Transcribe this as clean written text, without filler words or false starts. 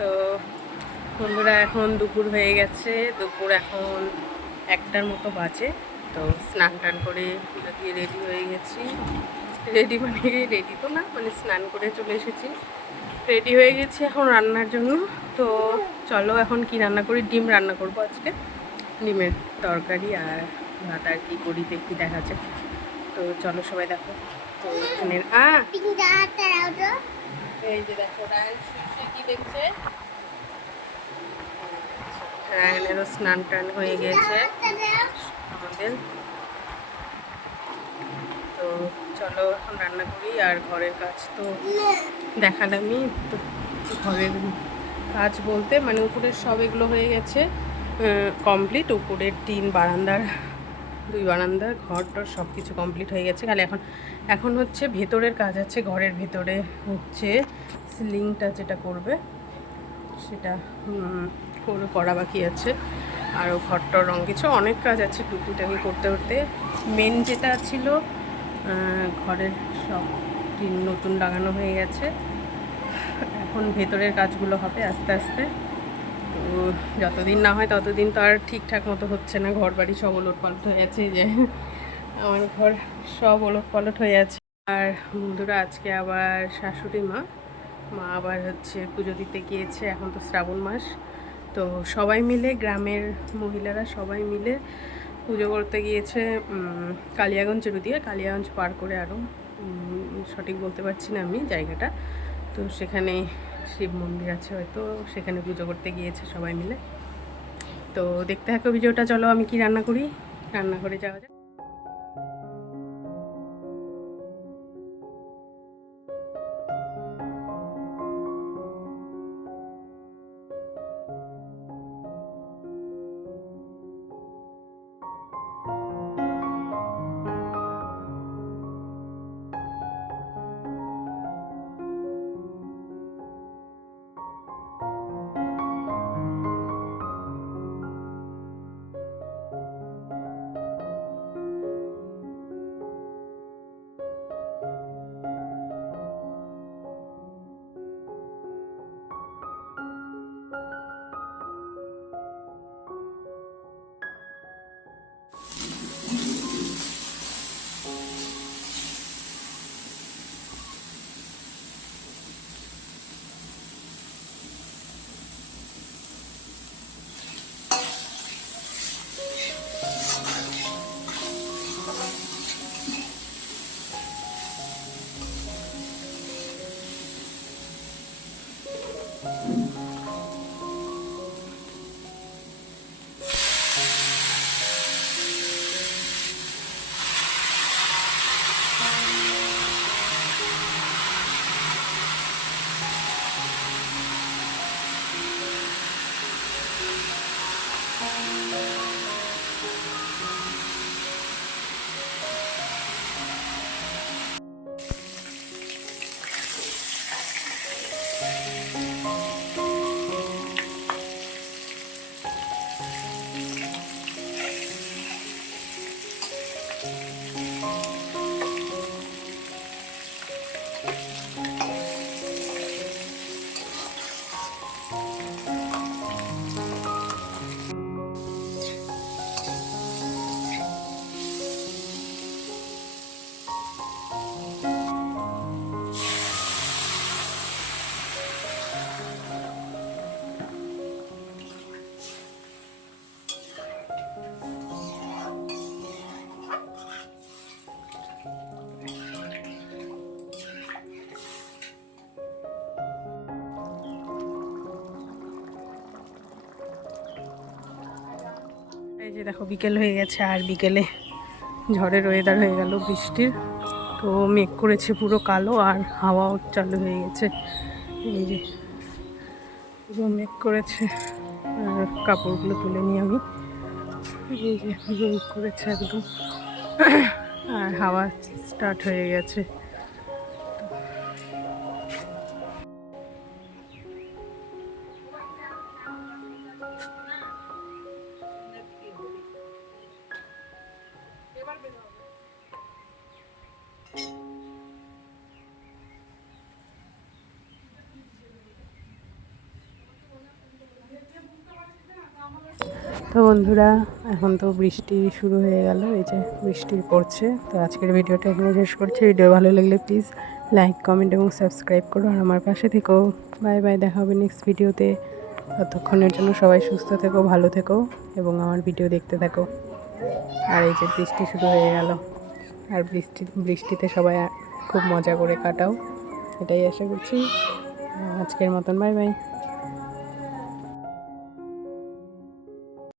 তো বন্ধুরা এখন দুপুর হয়ে গেছে, দুপুর এখন 1টার মতো বাজে। তো স্নান টান করে দিয়ে রেডি হয়ে গেছি। রেডি মানে রেডি তো না, মানে স্নান করে চলে এসেছি, রেডি হয়ে গেছি এখন রান্নার জন্য। তো চলো এখন কি রান্না করি, ডিম রান্না করব আজকে, ডিমের তরকারি আর ভাত আর কি করি দেখি, দেখা যাক। তো চলো সবাই দেখো। তো এখানে এই যে দেখো রায়ন কি দেখছে, রায়নেরও স্নান টান হয়ে গেছে আমাদের। তো চলো এখন রান্না করি। আর ঘরের কাজ তো দেখালামই, তো ঘরের কাজ বলতে মানে উপরের সব এগুলো হয়ে গেছে কমপ্লিট। উপরের 3 বারান্দার 2 বারান্দা ঘরটার সব কিছু কমপ্লিট হয়ে গেছে। খালি এখন হচ্ছে ভেতরের কাজ আছে। ঘরের ভেতরে হচ্ছে সিলিংটা যেটা করবে সেটা করা বাকি আছে। আরও ঘরটার রঙ কিছু অনেক কাজ আছে টুকিটাকি করতে করতে। মেন যেটা ছিল ঘরের সব টিন নতুন লাগানো হয়ে গেছে, এখন ভেতরের কাজগুলো হবে আস্তে আস্তে। তো যতদিন না হয় ততদিন তো আর ঠিকঠাক মতো হচ্ছে না, ঘর বাড়ি সব ওলটপালট হয়ে আছে যে। আমার ঘর সব ওলট পালট হয়ে আছে। আর বন্ধুরা আজকে আবার শাশুড়ি মা আবার হচ্ছে পুজো দিতে গিয়েছে। এখন তো শ্রাবণ মাস, তো সবাই মিলে গ্রামের মহিলারা সবাই মিলে পুজো করতে গিয়েছে কালিয়াগঞ্জের ওদিকে, কালিয়াগঞ্জ পার করে আরও সঠিক বলতে পারছি না আমি জায়গাটা। তো সেখানে শিব মন্দির আছে হয়তো, সেখানে পুজো করতে গিয়েছে সবাই মিলে। তো দেখতে থাকো ভিডিওটা। চলো আমি কি রান্না করি, রান্না করে যাওয়া যাক। এই যে দেখো বিকেল হয়ে গেছে, আর বিকেলে ঝড়ের ওয়েদার হয়ে গেল বৃষ্টির। তো মেঘ করেছে পুরো কালো, আর হাওয়াও চালু হয়ে গেছে। এই যে পুরো মেঘ করেছে, আর কাপড়গুলো তুলে নিই আমি। এই যে মেঘ করেছে একদম, আর হাওয়া স্টার্ট হয়ে গেছে। তো বন্ধুরা এখন তো বৃষ্টি শুরু হয়ে গেল, এই যে বৃষ্টি পড়ছে। তো আজকের ভিডিওটা এখানে শেষ করছি। ভিডিও ভালো লাগলে প্লিজ লাইক, কমেন্ট এবং সাবস্ক্রাইব করো, আর আমার পাশে থেকো। বাই বাই, দেখা হবে নেক্সট ভিডিওতে। ততক্ষণের জন্য সবাই সুস্থ থেকো, ভালো থেকো এবং আমার ভিডিও দেখতে থাকো। আর এই যে বৃষ্টি শুরু হয়ে গেল, আর বৃষ্টিতে সবাই খুব মজা করে কাটাও, এটাই আশা করছি। আজকের মতন বাই বাই।